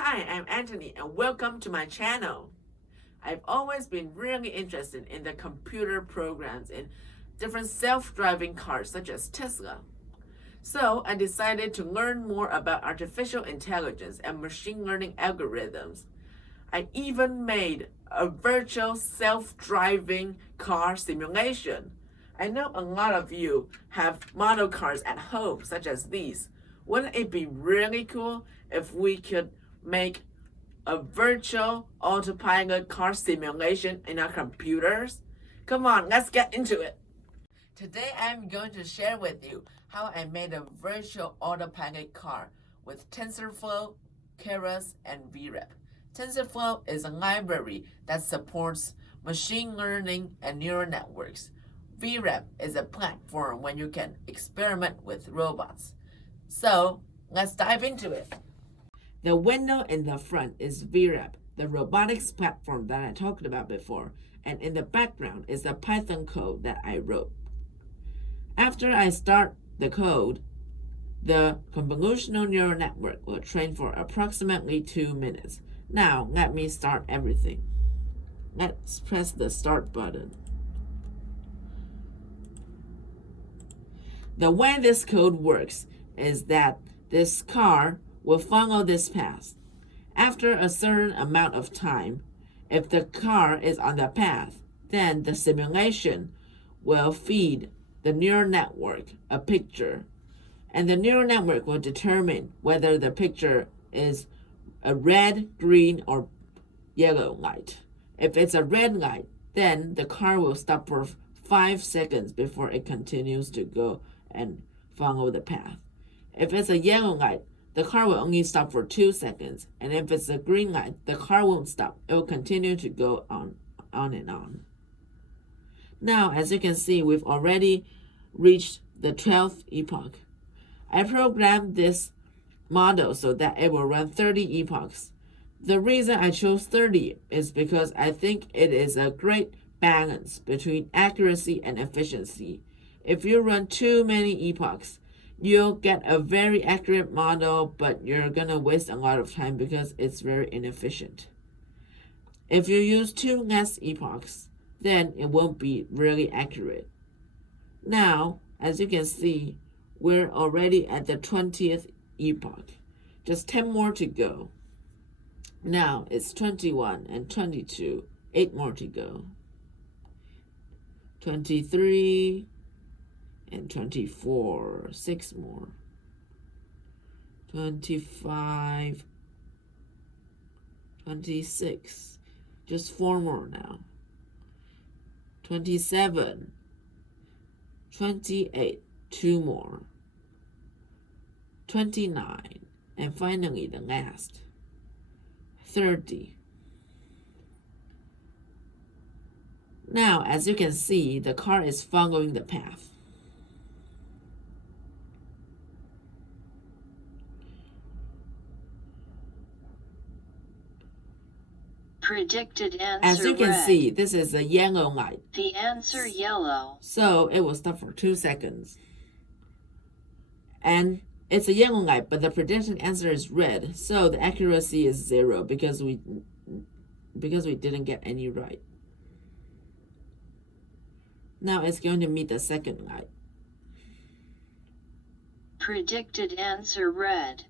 Hi, I'm Anthony and welcome to my channel. I've always been really interested in the computer programs in different self-driving cars such as Tesla. So I decided to learn more about artificial intelligence and machine learning algorithms. I even made a virtual self-driving car simulation. I know a lot of you have model cars at home, such as these. Wouldn't it be really cool if we could make a virtual autopilot car simulation in our computers? Come on, let's get into it. Today I'm going to share with you how I made a virtual autopilot car with TensorFlow, Keras, and VREP. TensorFlow is a library that supports machine learning and neural networks. VREP is a platform where you can experiment with robots. So let's dive into it. The window in the front is VREP, the robotics platform that I talked about before, and in the background is the Python code that I wrote. After I start the code, the convolutional neural network will train for approximately 2 minutes. Now, let me start everything. Let's press the start button. The way this code works is that this car will follow this path. After a certain amount of time, if the car is on the path, then the simulation will feed the neural network a picture, and the neural network will determine whether the picture is a red, green, or yellow light. If it's a red light, then the car will stop for 5 seconds before it continues to go and follow the path. If it's a yellow light, the car will only stop for 2 seconds, and if it's a green light, the car won't stop. It will continue to go on and on. Now, as you can see, we've already reached the 12th epoch. I programmed this model so that it will run 30 epochs. The reason I chose 30 is because I think it is a great balance between accuracy and efficiency. If you run too many epochs, you'll get a very accurate model, but you're going to waste a lot of time because it's very inefficient. If you use too less epochs, then it won't be really accurate. Now, as you can see, we're already at the 20th epoch. Just 10 more to go. Now it's 21 and 22, 8 more to go. 23 and 24, 6 more. 25, 26, just 4 more now. 27, 28, 2 more. 29, and finally the last, 30. Now, as you can see, the car is following the path. Predicted answer As you can red. see, this is a yellow light. The answer yellow. So it will stop for 2 seconds. And it's a yellow light, but the predicted answer is red. So the accuracy is 0 because we didn't get any right. Now it's going to meet the second light. Predicted answer red.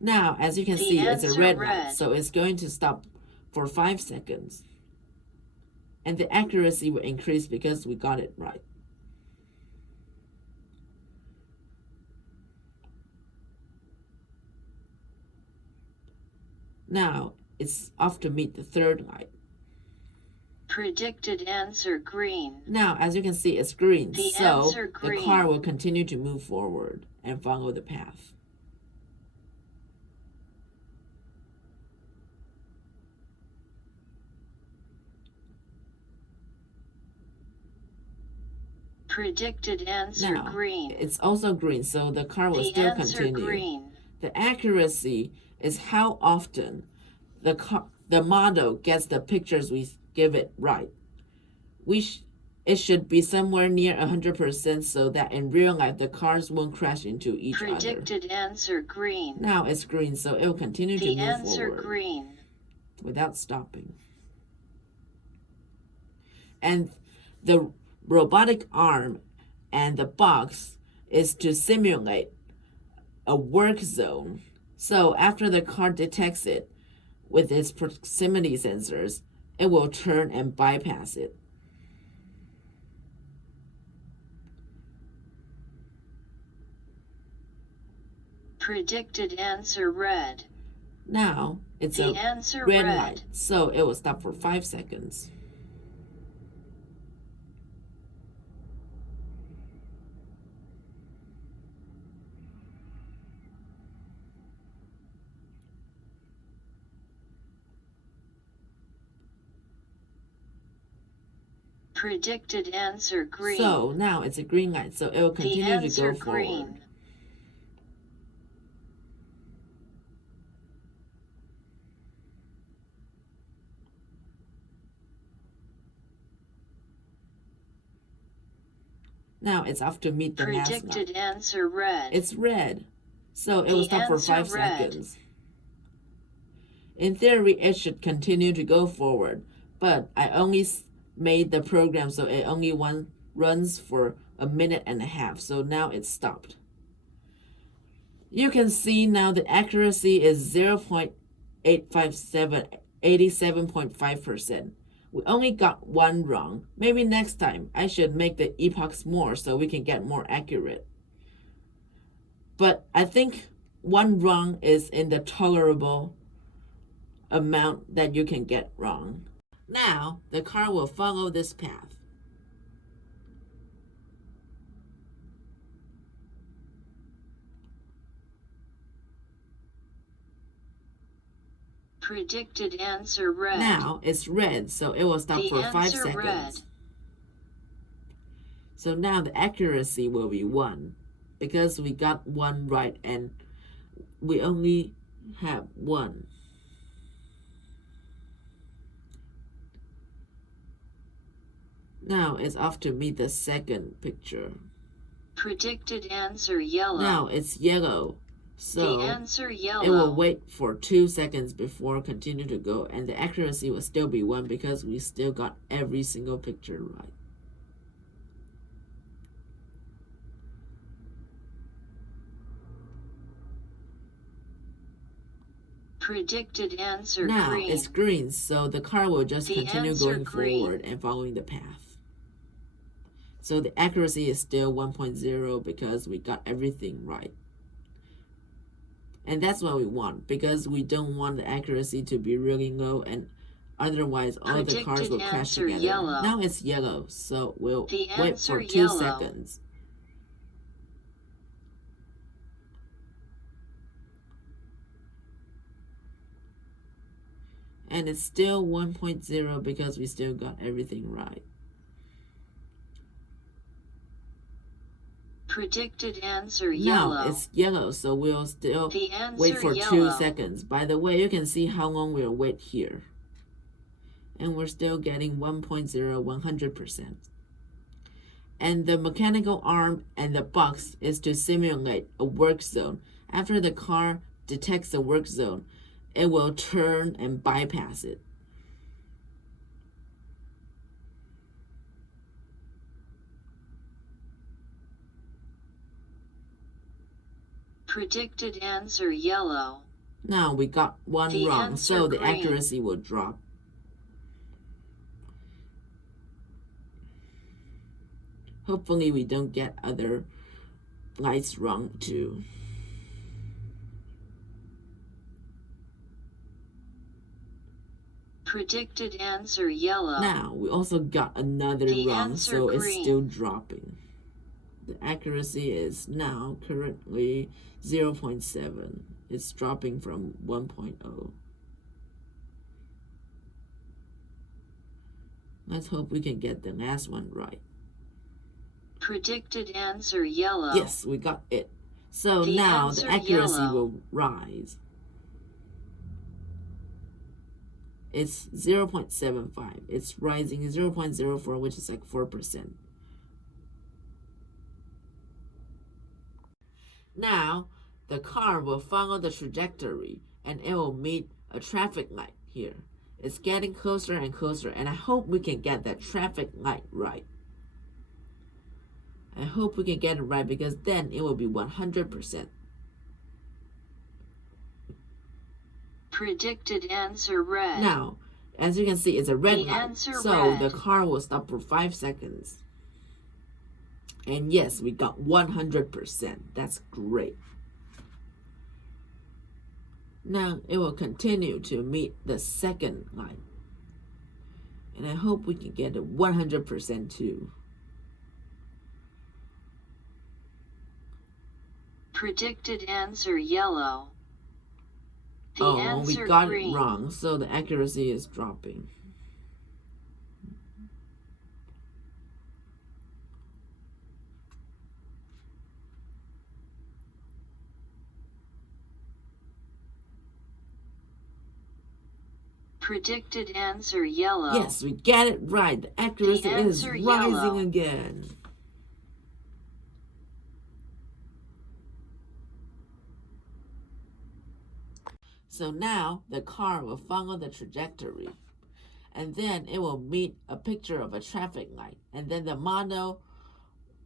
Now, as you can The see, it's a answer red red. light, so it's going to stop for 5 seconds. And the accuracy will increase because we got it right. Now, it's off to meet the third light. Predicted answer green. Now, as you can see, it's green, The so answer the green. car will continue to move forward and follow the path. Predicted answer Now, green. it's also green, so the car will The still answer continue. green. The accuracy is how often the model gets the pictures we give it right. it should be somewhere near 100% so that in real life the cars won't crash into each other. Predicted answer green. Now it's green, so it will continue to The move answer forward green. without stopping. And the robotic arm and the box is to simulate a work zone. So after the car detects it with its proximity sensors, it will turn and bypass it. Predicted answer red. Now it's The a answer red red. light, so it will stop for 5 seconds. Predicted answer green. So now it's a green light, so it will The continue to answer go forward. green. Now it's off to meet the mascot. Predicted answer red. It's red, so it will The stop for answer 5 red. seconds. In theory, it should continue to go forward, but I only made the program so it only runs for a minute and a half, so now it's stopped. You can see now the accuracy is 0.857, 87.5%. We only got one wrong. Maybe next time I should make the epochs more so we can get more accurate. But I think one wrong is in the tolerable amount that you can get wrong. Now, the car will follow this path. Predicted answer red. Now, it's red, so it will stop The for 5 answer seconds. red. So now the accuracy will be 1 because we got 1 right and we only have 1. Now it's off to meet the second picture. Predicted answer yellow. Now it's yellow, so the answer yellow. it will wait for 2 seconds before continue to go, and the accuracy will still be 1 because we still got every single picture right. Predicted answer now green. it's green, so the car will just The continue answer going green. forward and following the path. So the accuracy is still 1.0 because we got everything right. And that's what we want, because we don't want the accuracy to be really low, and otherwise all the cars will crash answer together. yellow. Now it's yellow, so we'll The wait answer for 2 yellow. seconds. And it's still 1.0 because we still got everything right. Predicted answer yellow. Now it's yellow, so we'll still The answer wait for yellow. 2 seconds. By the way, you can see how long we'll wait here. And we're still getting 1.0, 100%. And the mechanical arm and the box is to simulate a work zone. After the car detects a work zone, it will turn and bypass it. Predicted answer yellow. Now we got 1 The wrong, answer so the green. accuracy will drop. Hopefully we don't get other lights wrong too. Predicted answer yellow. Now we also got another The wrong, answer so it's green. still dropping. The accuracy is now currently 0.7. It's dropping from 1.0. Let's hope we can get the last one right. Predicted answer yellow. Yes, we got it. So The now answer the accuracy yellow. will rise. It's 0.75. It's rising 0.04, which is like 4%. Now, the car will follow the trajectory and it will meet a traffic light here. It's getting closer and closer, and I hope we can get that traffic light right. I hope we can get it right because then it will be 100%. Predicted answer red. Now, as you can see, it's a red The light, answer so red. the car will stop for 5 seconds. And yes, we got 100%. That's great. Now, it will continue to meet the second light. And I hope we can get it 100% too. Predicted answer yellow. The Oh, answer we got green. it wrong, so the accuracy is dropping. Predicted answer yellow. Yes, we get it right. The accuracy is answer rising yellow. again. So now the car will follow the trajectory, and then it will meet a picture of a traffic light, and then the model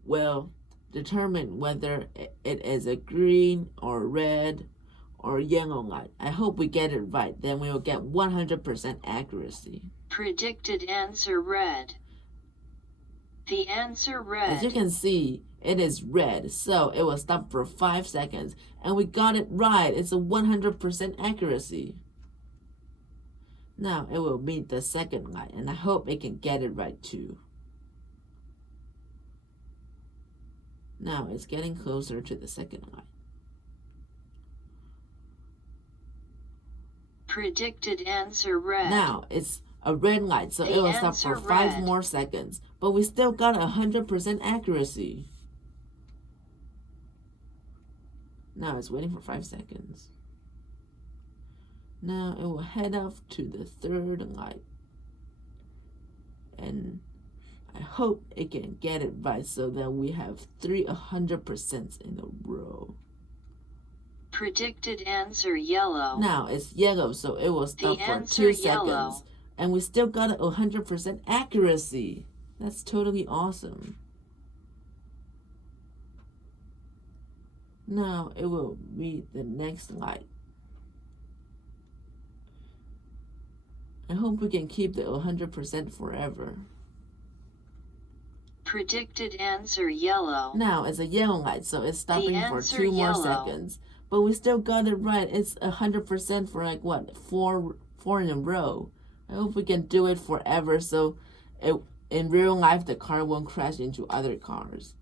will determine whether it is a green or red or yellow light. I hope we get it right. Then we will get 100% accuracy. Predicted answer red. The answer red. As you can see, it is red, so it will stop for 5 seconds. And we got it right. It's a 100% accuracy. Now it will meet the second light, and I hope it can get it right too. Now it's getting closer to the second light. Predicted answer red. Now it's a red light, so it will stop for answer 5 red. more seconds. But we still got 100% accuracy. Now it's waiting for 5 seconds. Now it will head off to the third light. And I hope it can get it right so that we have 100% in a row. Predicted answer yellow. Now it's yellow, so it will stop for 2 yellow. seconds. And we still got 100% accuracy. That's totally awesome. Now it will meet the next light. I hope we can keep the 100% forever. Predicted answer yellow. Now it's a yellow light, so it's stopping for answer 2 more yellow. seconds. But we still got it right. It's 100% for like what, four in a row. I hope we can do it forever so in real life the car won't crash into other cars.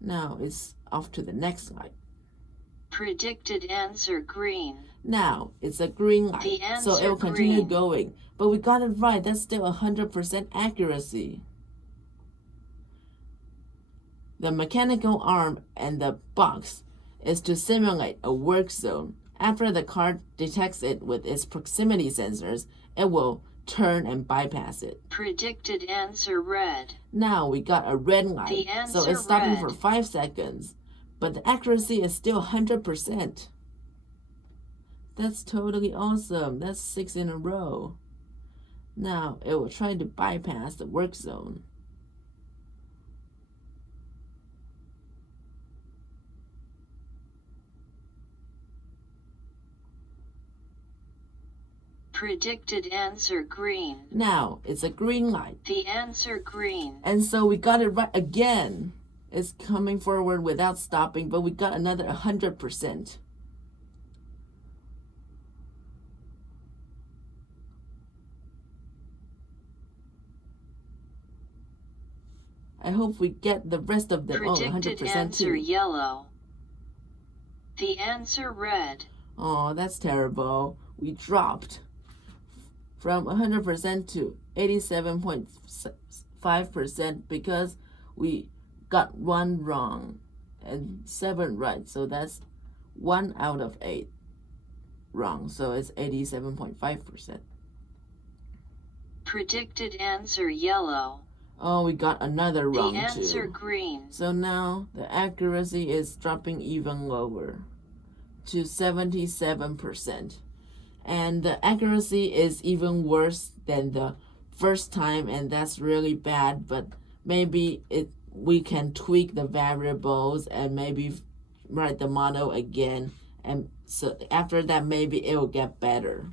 Now it's off to the next light. Predicted answer green. Now it's a green light, The so it will answer continue green. going. But we got it right. That's still 100% accuracy. The mechanical arm and the box is to simulate a work zone. After the car detects it with its proximity sensors, it will turn and bypass it. Predicted answer red. Now we got a red light, The so answer it's stopping red. for 5 seconds. But the accuracy is still 100%. That's totally awesome. That's 6 in a row. Now it will try to bypass the work zone. Predicted answer green. Now it's a green light. The answer green. And so we got it right again. It's coming forward without stopping, but we got another 100%. I hope we get the rest of them. Predicted 100% answer too. yellow. The answer red. Oh, that's terrible. We dropped from 100% to 87.5% because we got 1 wrong and 7 right. So that's 1 out of 8 wrong, so it's 87.5%. Predicted answer yellow. Oh, we got another wrong The answer too. green. So now the accuracy is dropping even lower to 77%. And the accuracy is even worse than the first time, and that's really bad, but maybe we can tweak the variables and maybe write the model again, and so after that maybe it will get better.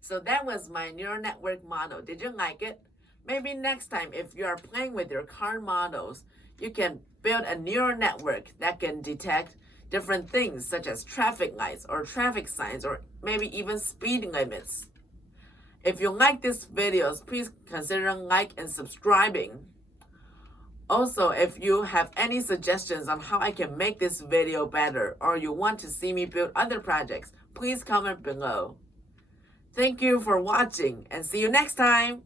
So that was my neural network model. Did you like it? Maybe next time if you are playing with your car models, you can build a neural network that can detect different things such as traffic lights or traffic signs or maybe even speed limits. If you like these videos, please consider liking and subscribing. Also, if you have any suggestions on how I can make this video better or you want to see me build other projects, please comment below. Thank you for watching and see you next time.